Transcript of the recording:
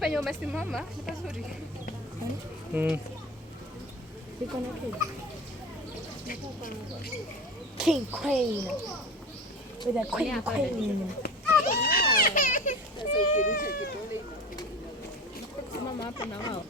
penye umesimama ni pazuri. Iko na King Queen. With a queen. Mama hapa na wao.